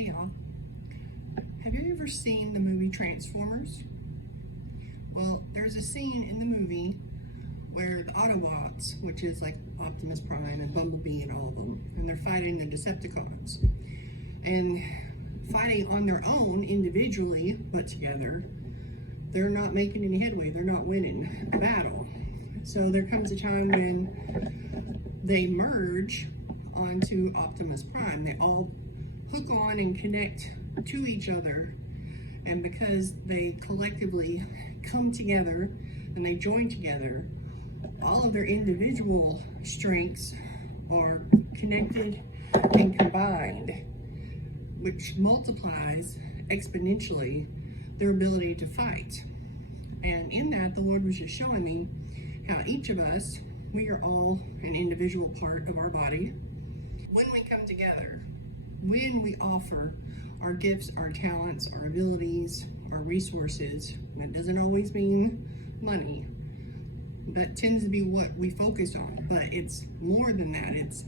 Hey y'all, have you ever seen the movie Transformers? Well, there's a scene in the movie where the Autobots, which is like Optimus Prime and Bumblebee and all of them, and they're fighting the Decepticons. And fighting on their own individually, but together, they're not making any headway, they're not winning the battle. So there comes a time when they merge onto Optimus Prime. They all hook on and connect to each other, and because they collectively come together and they join together, all of their individual strengths are connected and combined, which multiplies exponentially their ability to fight. And in that, the Lord was just showing me how each of us, we are all an individual part of our body. When we come together, when we offer our gifts, our talents, our abilities, our resources, and it doesn't always mean money. That tends to be what we focus on, but it's more than that. It's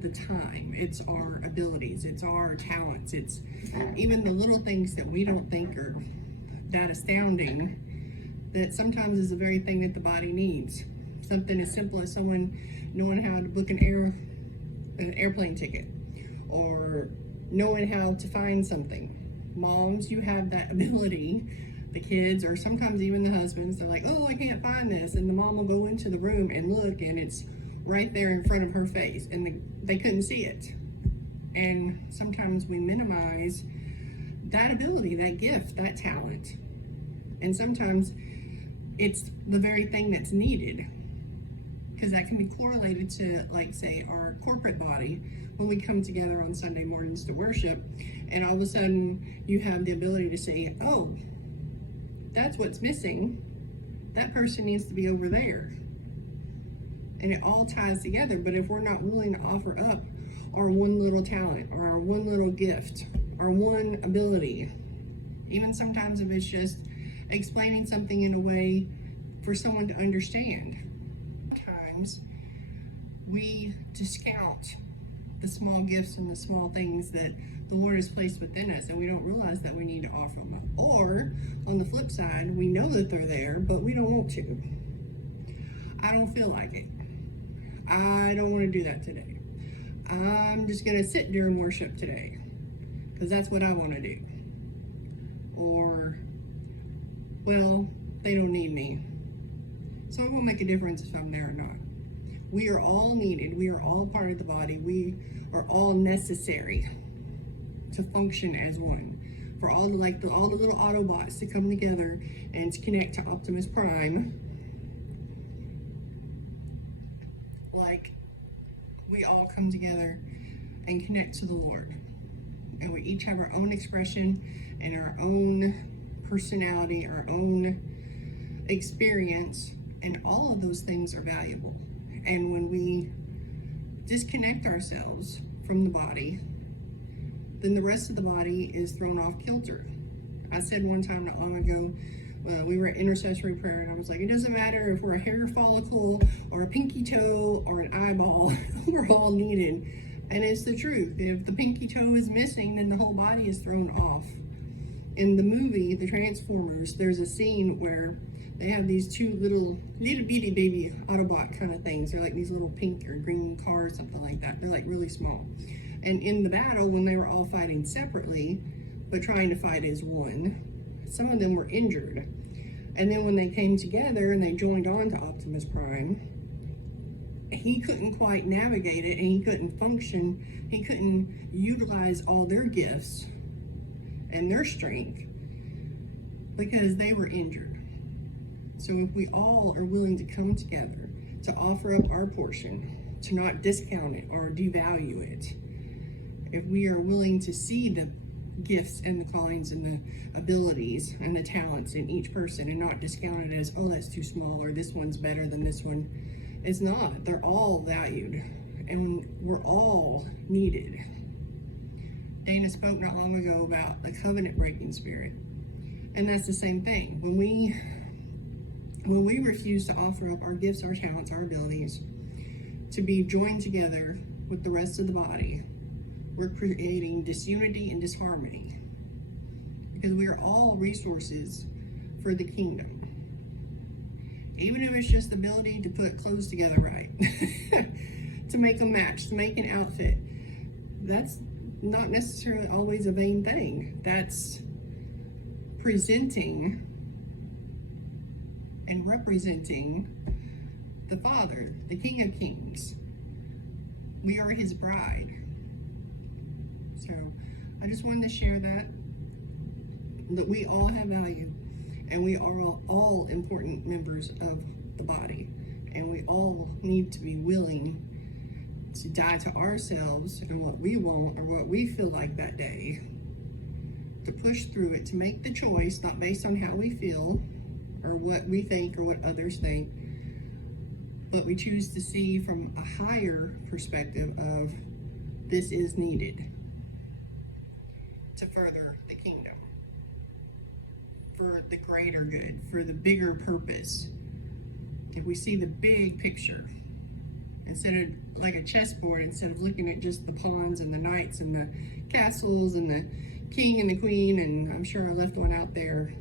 the time, it's our abilities, it's our talents, it's even the little things that we don't think are that astounding, that sometimes is the very thing that the body needs. Something as simple as someone knowing how to book an airplane ticket, or knowing how to find something. Moms, you have that ability. The kids, or sometimes even the husbands, they're like, oh, I can't find this, and the mom will go into the room and look, and it's right there in front of her face, and they couldn't see it. And sometimes we minimize that ability, that gift, that talent, and sometimes it's the very thing that's needed, because that can be correlated to, like, say, our corporate body. When we come together on Sunday mornings to worship, and all of a sudden you have the ability to say, oh, that's what's missing. That person needs to be over there. And it all ties together. But if we're not willing to offer up our one little talent, or our one little gift, our one ability, even sometimes if it's just explaining something in a way for someone to understand, sometimes we discount the small gifts and the small things that the Lord has placed within us, and we don't realize that we need to offer them up. Or on the flip side, we know that they're there, but we don't want to. I don't feel like it. I don't want to do that today. I'm just going to sit during worship today because that's what I want to do. Or, well, they don't need me, so it won't make a difference if I'm there or not. We are all needed. We are all part of the body. We are all necessary to function as one. For all the little Autobots to come together and to connect to Optimus Prime, like we all come together and connect to the Lord. And we each have our own expression and our own personality, our own experience, and all of those things are valuable. And when we disconnect ourselves from the body, then the rest of the body is thrown off kilter. I said one time not long ago, we were at intercessory prayer, and I was like, it doesn't matter if we're a hair follicle or a pinky toe or an eyeball, we're all needed. And it's the truth. If the pinky toe is missing, then the whole body is thrown off. In the movie, The Transformers, there's a scene where they have these two little bitty baby Autobot kind of things. They're like these little pink or green cars, something like that. They're like really small. And in the battle, when they were all fighting separately, but trying to fight as one, some of them were injured. And then when they came together and they joined on to Optimus Prime, he couldn't quite navigate it, and he couldn't function. He couldn't utilize all their gifts and their strength because they were injured. So if we all are willing to come together to offer up our portion, to not discount it or devalue it, if we are willing to see the gifts and the callings and the abilities and the talents in each person and not discount it as, oh, that's too small, or this one's better than this one, it's not. They're all valued, and we're all needed. Dana spoke not long ago about the covenant breaking spirit, and that's the same thing. When we refuse to offer up our gifts, our talents, our abilities to be joined together with the rest of the body, we're creating disunity and disharmony, because we are all resources for the kingdom. Even if it's just the ability to put clothes together right, to make a match, to make an outfit, that's not necessarily always a vain thing. That's presenting and representing the Father, the King of Kings. We are his bride. So I just wanted to share that we all have value, and we are all important members of the body, and we all need to be willing to die to ourselves and what we want or what we feel like that day, to push through it, to make the choice, not based on how we feel or what we think or what others think, but we choose to see from a higher perspective of this is needed to further the kingdom, for the greater good, for the bigger purpose. If we see the big picture, instead of like a chessboard, instead of looking at just the pawns and the knights and the castles and the king and the queen, and I'm sure I left one out there,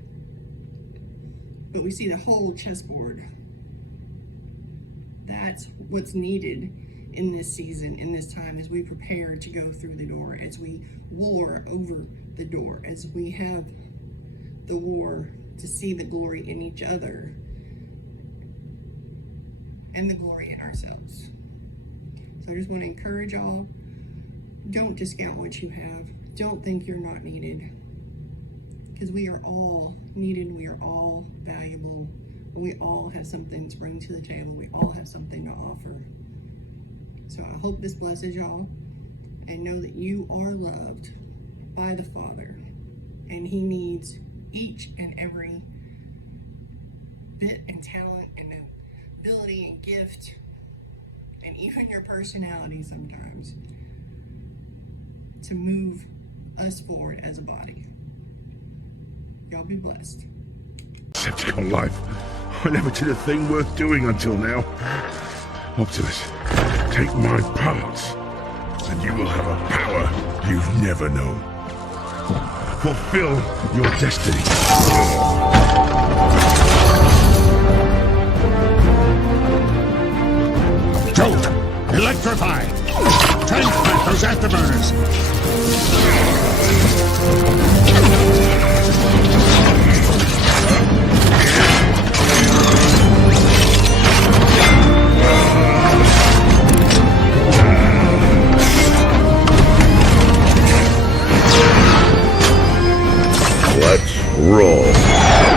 but we see the whole chessboard. That's what's needed in this season, in this time, as we prepare to go through the door, as we war over the door, as we have the war to see the glory in each other and the glory in ourselves. So I just want to encourage y'all, don't discount what you have. Don't think you're not needed, because we are all needed. We are all valuable. We all have something to bring to the table. We all have something to offer. So I hope this blesses y'all, and know that you are loved by the Father, and he needs each and every bit and talent and ability and gift, and even your personality sometimes, to move us forward as a body. Y'all be blessed. Decepticon life. I never did a thing worth doing until now. Optimus, take my parts, and you will have a power you've never known. Fulfill your destiny. Jolt! Electrify! Transmit those afterburners! Let's roll.